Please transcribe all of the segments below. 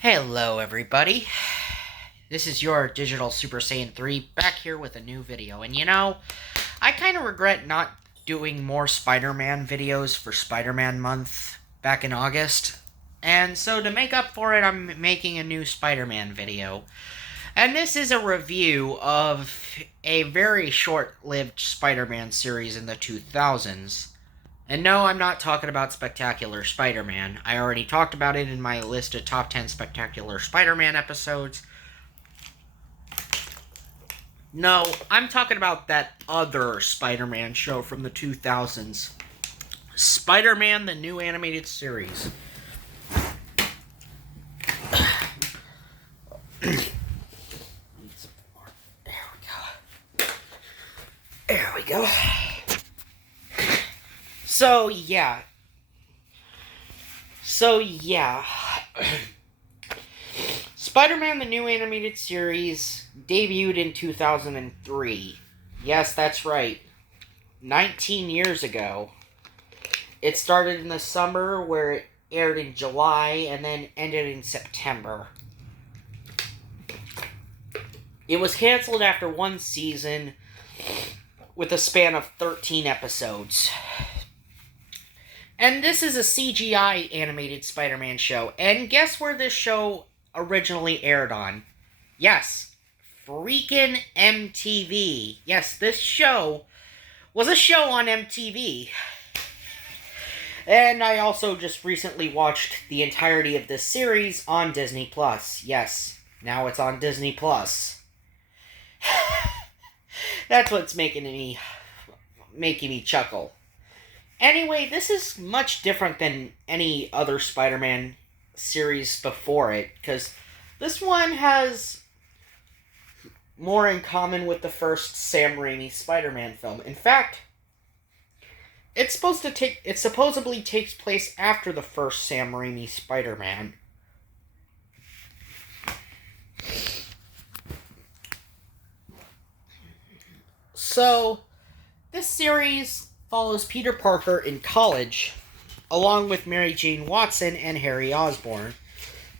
Hello, everybody. This is your Digital Super Saiyan 3 back here with a new video. And I kind of regret not doing more Spider Man videos for Spider Man month back in August. And so to make up for it, I'm making a new Spider Man video. And this is a review of a very short lived Spider Man series in the 2000s. And no, I'm not talking about Spectacular Spider-Man. I already talked about it in my list of top 10 Spectacular Spider-Man episodes. No, I'm talking about that other Spider-Man show from the 2000s. Spider-Man, the new animated series. There we go. So, yeah. Spider-Man, the new animated series, debuted in 2003. Yes, that's right. 19 years ago. It started in the summer, where it aired in July, and then ended in September. It was canceled after one season, with a span of 13 episodes. And this is a CGI animated Spider-Man show. And guess where this show originally aired on? Yes, freaking MTV. Yes, this show was a show on MTV. And I also just recently watched the entirety of this series on Disney Plus. Yes, now it's on Disney Plus. That's what's making me chuckle. Anyway, this is much different than any other Spider-Man series before it, because this one has more in common with the first Sam Raimi Spider-Man film. In fact, it supposedly takes place after the first Sam Raimi Spider-Man. So, this series follows Peter Parker in college, along with Mary Jane Watson and Harry Osborn.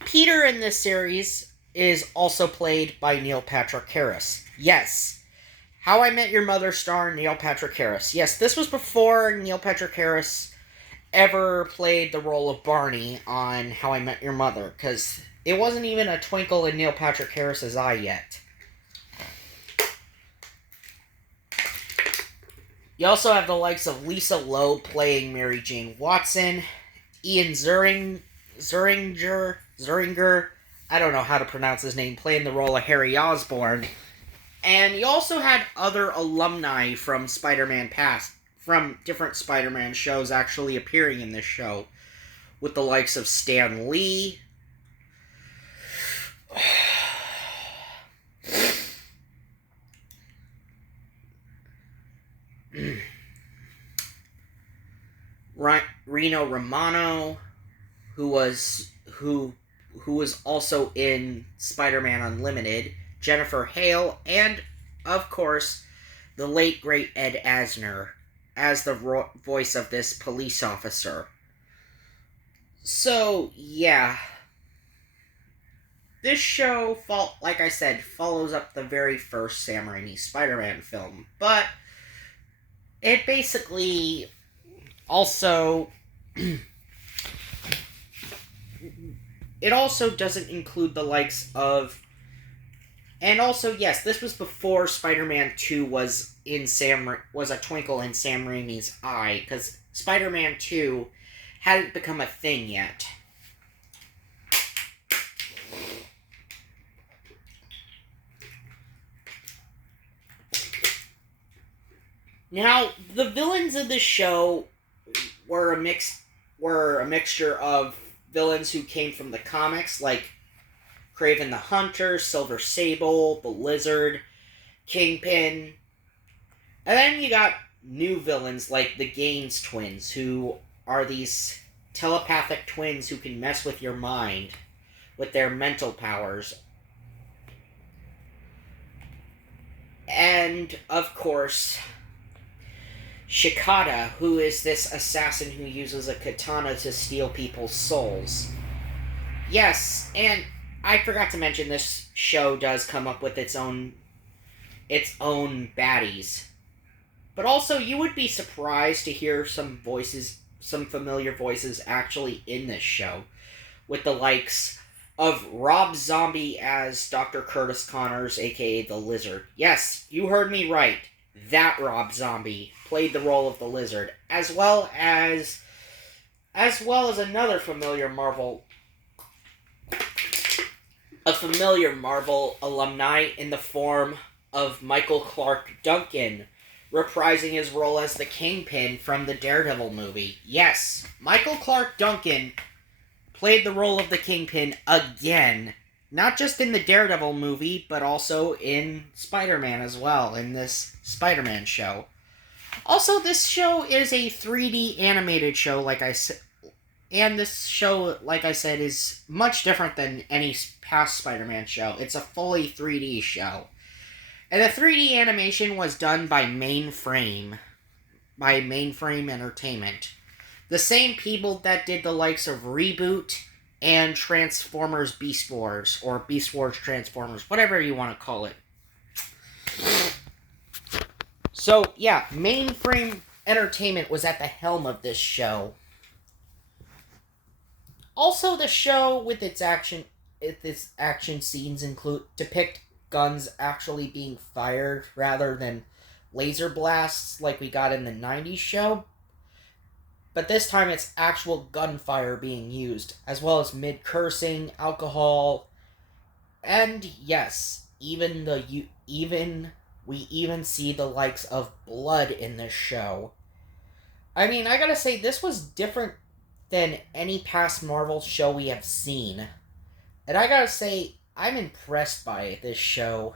Peter in this series is also played by Neil Patrick Harris. Yes, How I Met Your Mother star Neil Patrick Harris. Yes, this was before Neil Patrick Harris ever played the role of Barney on How I Met Your Mother, because it wasn't even a twinkle in Neil Patrick Harris's eye yet. You also have the likes of Lisa Loeb playing Mary Jane Watson, Ian Zuringer, I don't know how to pronounce his name, playing the role of Harry Osborn. And you also had other alumni from Spider-Man past, from different Spider-Man shows actually appearing in this show, with the likes of Stan Lee, Reno Romano, who was also in Spider-Man Unlimited, Jennifer Hale, and of course the late great Ed Asner as the voice of this police officer. So yeah, this show, like I said, follows up the very first Sam Raimi Spider-Man film, but it basically also doesn't include the likes of, and also, yes, this was before Spider-Man 2 was a twinkle in Sam Raimi's eye, because Spider-Man 2 hadn't become a thing yet. Now, the villains of this show were a mixture of villains who came from the comics, like Kraven the Hunter, Silver Sable, the Lizard, Kingpin. And then you got new villains like the Gaines twins, who are these telepathic twins who can mess with your mind with their mental powers. And, of course, Shikata, who is this assassin who uses a katana to steal people's souls. Yes, and I forgot to mention this show does come up with its own baddies. But also, you would be surprised to hear some familiar voices actually in this show, with the likes of Rob Zombie as Dr. Curtis Connors, aka the Lizard. Yes, you heard me right. That Rob Zombie played the role of the Lizard, as well as another familiar Marvel alumni in the form of Michael Clark Duncan, reprising his role as the Kingpin from the Daredevil movie. Yes, Michael Clark Duncan played the role of the Kingpin again, not just in the Daredevil movie, but also in Spider-Man as well, in this Spider-Man show. Also, this show is a 3D animated show, like I said, and this show, like I said, is much different than any past Spider-Man show. It's a fully 3D show. And the 3D animation was done by Mainframe Entertainment. The same people that did the likes of Reboot and Transformers Beast Wars, or Beast Wars Transformers, whatever you want to call it. So, yeah, Mainframe Entertainment was at the helm of this show. Also, the show with its action scenes depict guns actually being fired rather than laser blasts like we got in the 90s show. But this time it's actual gunfire being used, as well as mid-cursing, alcohol, and yes, we even see the likes of blood in this show. I mean, I gotta say, this was different than any past Marvel show we have seen. And I gotta say, I'm impressed by this show.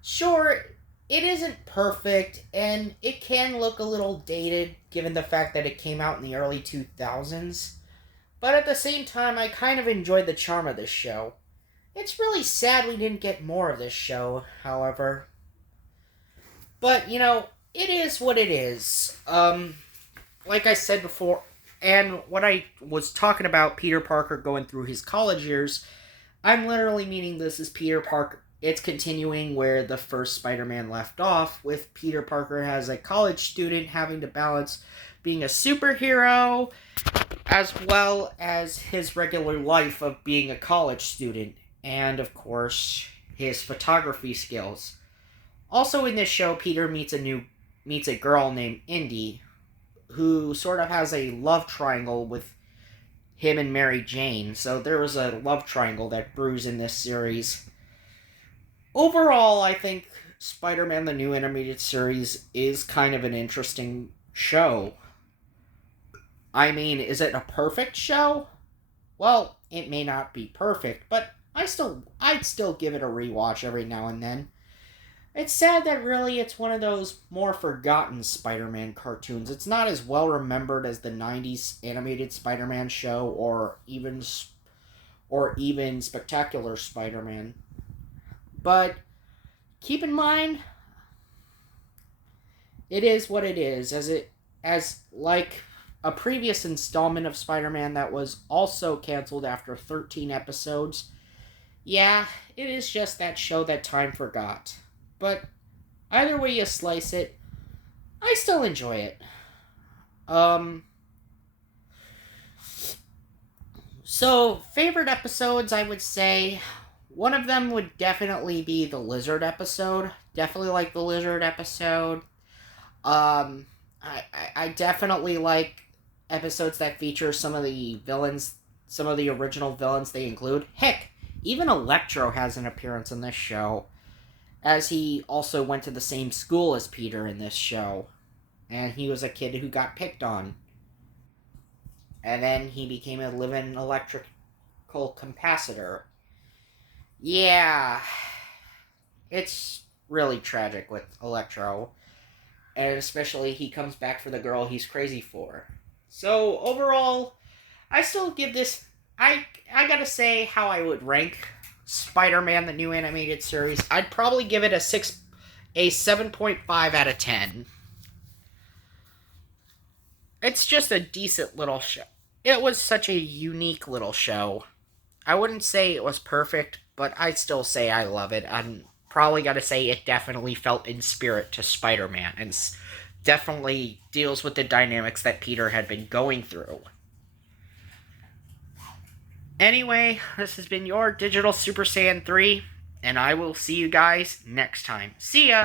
Sure, it isn't perfect, and it can look a little dated given the fact that it came out in the early 2000s. But at the same time, I kind of enjoyed the charm of this show. It's really sad we didn't get more of this show, however. But, it is what it is. Like I said before, and when I was talking about Peter Parker going through his college years, I'm literally meaning this is Peter Parker. It's continuing where the first Spider-Man left off, with Peter Parker as a college student having to balance being a superhero as well as his regular life of being a college student, and of course, his photography skills. Also in this show, Peter meets a girl named Indy, who sort of has a love triangle with him and Mary Jane. So there was a love triangle that brews in this series. Overall, I think Spider-Man the New Animated Series is kind of an interesting show. I mean, is it a perfect show? Well, it may not be perfect, but I'd still give it a rewatch every now and then. It's sad that really it's one of those more forgotten Spider-Man cartoons. It's not as well remembered as the 90s animated Spider-Man show or even Spectacular Spider-Man. But keep in mind, it is what it is, as like a previous installment of Spider-Man that was also canceled after 13 episodes. Yeah, it is just that show that time forgot. But either way you slice it, I still enjoy it. So favorite episodes, I would say one of them would definitely be the Lizard episode. Definitely like the Lizard episode. I definitely like episodes that feature some of the villains, some of the original villains they include. Heck, even Electro has an appearance in this show, as he also went to the same school as Peter in this show. And he was a kid who got picked on. And then he became a living electrical capacitor. Yeah, it's really tragic with Electro. And especially he comes back for the girl he's crazy for. So overall, I still give this... I gotta say how I would rank Spider-Man the New Animated Series. I'd probably give it a 7.5 out of 10. It's just a decent little show. It was such a unique little show. I wouldn't say it was perfect, but I'd still say I love it. I'm probably got to say it definitely felt in spirit to Spider-Man and definitely deals with the dynamics that Peter had been going through. Anyway, this has been your Digital Super Saiyan 3, and I will see you guys next time. See ya!